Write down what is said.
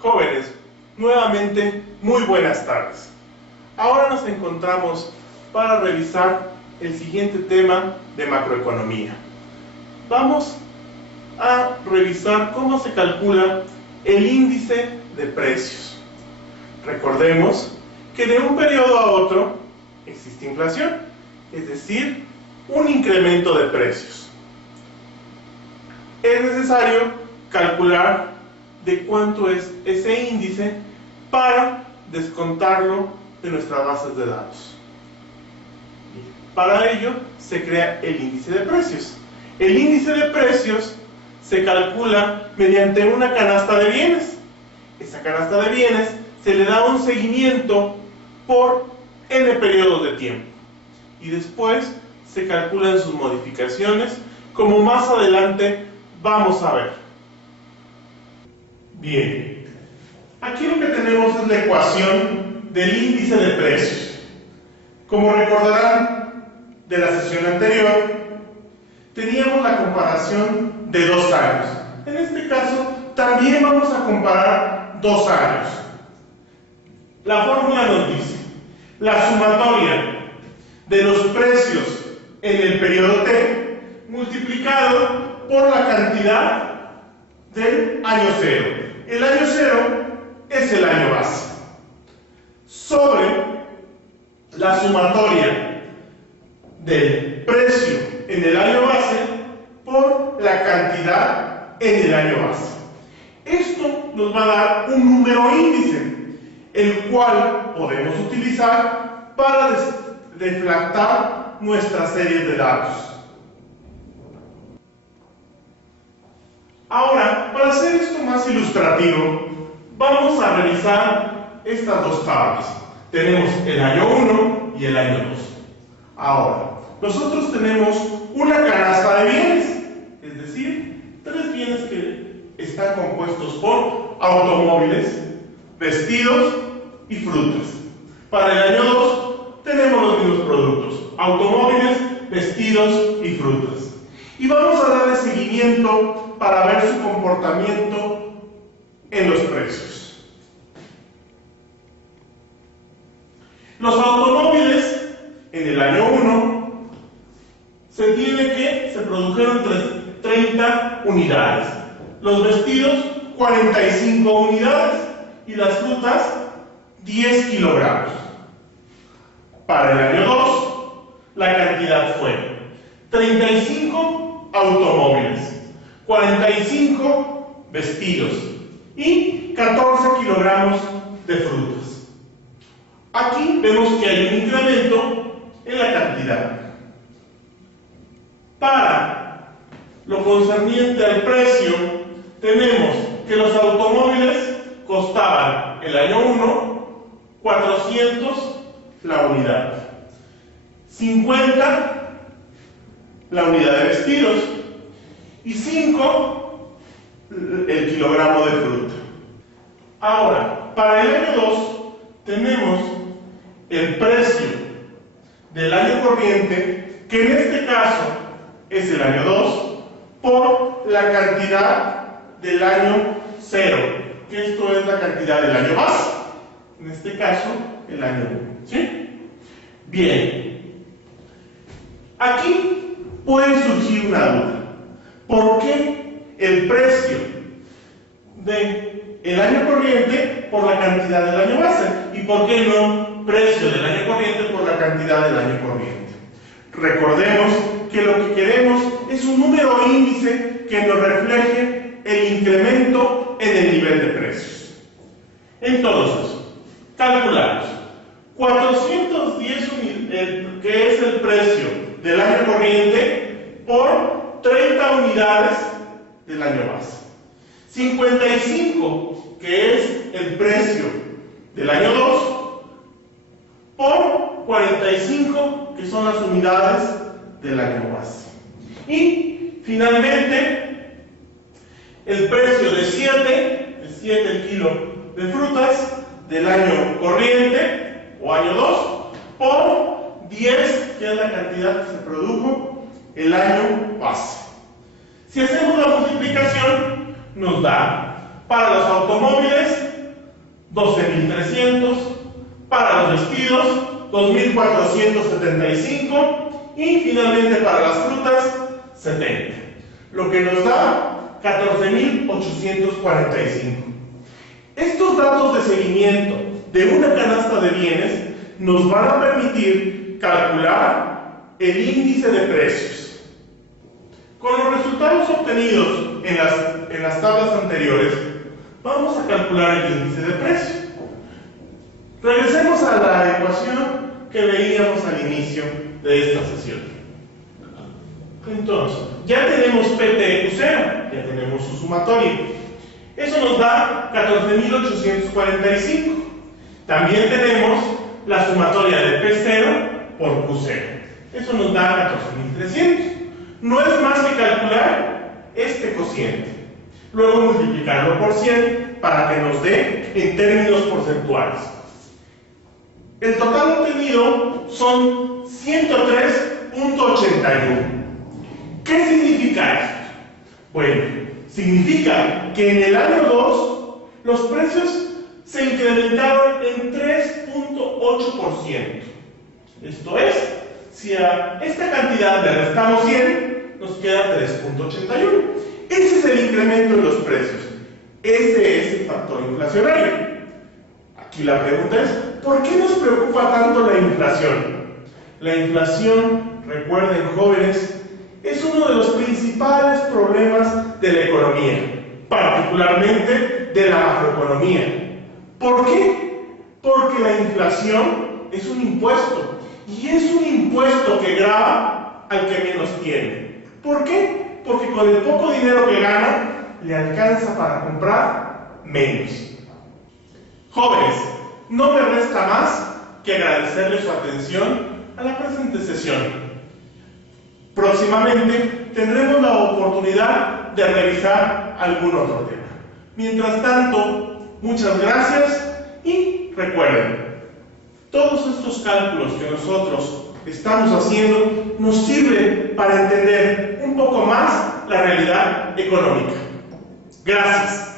Jóvenes, nuevamente muy buenas tardes. Ahora nos encontramos para revisar el siguiente tema de macroeconomía. Vamos a revisar cómo se calcula el índice de precios. Recordemos que de un periodo a otro existe inflación, es decir, un incremento de precios. Es necesario calcular de cuánto es ese índice para descontarlo de nuestras bases de datos. Para ello se crea el índice de precios. El índice de precios se calcula mediante una canasta de bienes. Esa canasta de bienes se le da un seguimiento por n periodos de tiempo y después se calculan sus modificaciones, como más adelante vamos a ver. Bien, aquí lo que tenemos es la ecuación del índice de precios. Como recordarán de la sesión anterior, teníamos la comparación de 2 años. En este caso, también vamos a comparar 2 años. La fórmula nos dice, la sumatoria de los precios en el periodo T multiplicado por la cantidad del año 0. El año 0 es el año base. Sobre la sumatoria del precio en el año base por la cantidad en el año base. Esto nos va a dar un número índice, el cual podemos utilizar para deflactar nuestras series de datos. Ahora, para hacer esto más ilustrativo, vamos a revisar estas 2 tablas. Tenemos el año 1 y el año 2. Ahora, nosotros tenemos una canasta de bienes, es decir, 3 bienes que están compuestos por automóviles, vestidos y frutas. Para el año 2 tenemos los mismos productos, automóviles, vestidos y frutas. Y vamos a darle seguimiento para ver su comportamiento en los precios. Los automóviles en el año 1 se produjeron 30 unidades, los vestidos 45 unidades y las frutas 10 kilogramos. Para el año 2 la cantidad fue 35 automóviles, 45 vestidos y 14 kilogramos de frutas. Aquí vemos que hay un incremento en la cantidad. Para lo concerniente al precio, tenemos que los automóviles costaban el año 1 400 la unidad, 50 la unidad de vestidos y 5 el kilogramo de fruta. Ahora, para el año 2 tenemos el precio del año corriente, que en este caso es el año 2, por la cantidad del año 0, que esto es la cantidad del año base, en este caso el año 1. ¿Sí? Bien. Aquí puede surgir una duda. ¿Por qué el precio del año corriente por la cantidad del año base? ¿Y por qué no precio del año corriente por la cantidad del año corriente? Recordemos que lo que queremos es un número índice que nos refleje el incremento en el nivel de precios. Entonces, calculamos 410 unidades, que es el precio del año corriente, por 30 unidades del año base. 55, que es el precio del año 2, por 45, que son las unidades del año base. Y finalmente, el precio de 7 el kilo de frutas del año corriente o año 2 por 10, que es la cantidad que se produjo el año base. Si hacemos la multiplicación, nos da para los automóviles 12.300, para los vestidos 2.475 y finalmente para las frutas 70, lo que nos da 14.845. Estos datos de seguimiento de una canasta de bienes nos van a permitir calcular el índice de precios. Con los resultados obtenidos en las tablas anteriores, vamos a calcular el índice de precios. Regresemos a la ecuación que veíamos al inicio de esta sesión. Entonces, ya tenemos PTQ0, ya tenemos su sumatorio. Eso nos da 14.845. También tenemos la sumatoria de P0 por Q0. Eso nos da 14.300. No es más que calcular este cociente. Luego multiplicarlo por 100 para que nos dé en términos porcentuales. El total obtenido son 103.81. ¿Qué significa esto? Bueno, significa que en el año 2 los precios se incrementaron en 3.8%. Esto es, si a esta cantidad le restamos 100, nos queda 3.81. Ese es el incremento en los precios. Ese es el factor inflacionario. Aquí la pregunta es, ¿por qué nos preocupa tanto la inflación? La inflación, recuerden jóvenes, es uno de los principales problemas de la economía, particularmente de la macroeconomía. ¿Por qué? Porque la inflación es un impuesto, y es un impuesto que grava al que menos tiene. ¿Por qué? Porque con el poco dinero que gana, le alcanza para comprar menos. Jóvenes, no me resta más que agradecerles su atención a la presente sesión. Próximamente tendremos la oportunidad de revisar algún otro tema. Mientras tanto, muchas gracias y recuerden, todos estos cálculos que nosotros estamos haciendo nos sirven para entender un poco más la realidad económica. Gracias.